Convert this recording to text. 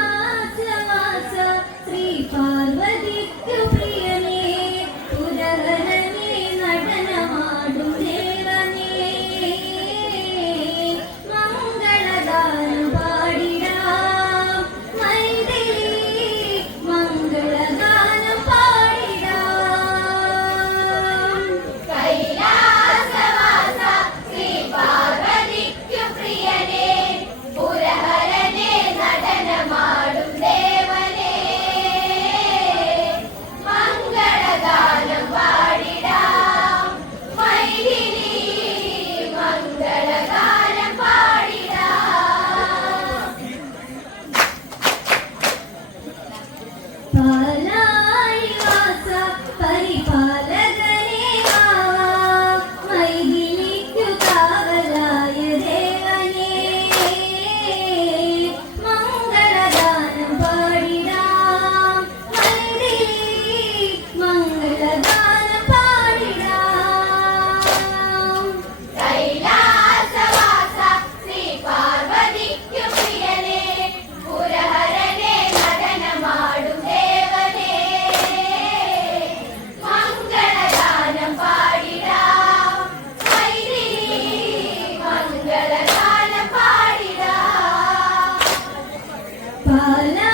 കൈലാസവാസ ശ്രീ പാർവതിക്കു പ്രിയനേ പുരഹരനേ നടനമാടും ദേവനേ മംഗളഗാനം പാടിടാം മൈഥിലി മംഗളഗാനം പാടിടാം കൈലാസവാസ ശ്രീ പാർവതിക്കു പ്രിയനേ പുരഹരനേ നടനമാടും ദേവനേ മംഗളഗാനം പാടിടാം മൈഥിലി മംഗളഗാനം പാടിടാം പാലാഴിവാസ പരിപാലകനേ വാവാ മൈഥിലിക്കു കാവലായ ദേവനേ മംഗളഗാനം പാടിടാം മൈഥിലി മംഗളഗാനം പാടിടാം കൈലാസവാസ ശ്രീ പാർവതിക്കു പ്രിയനേ പുരഹരനേ നടനമാടും ദേവനേ മംഗളഗാനം പാടിടാം മൈഥിലി മംഗളഗാനം പാടിടാം പാലാ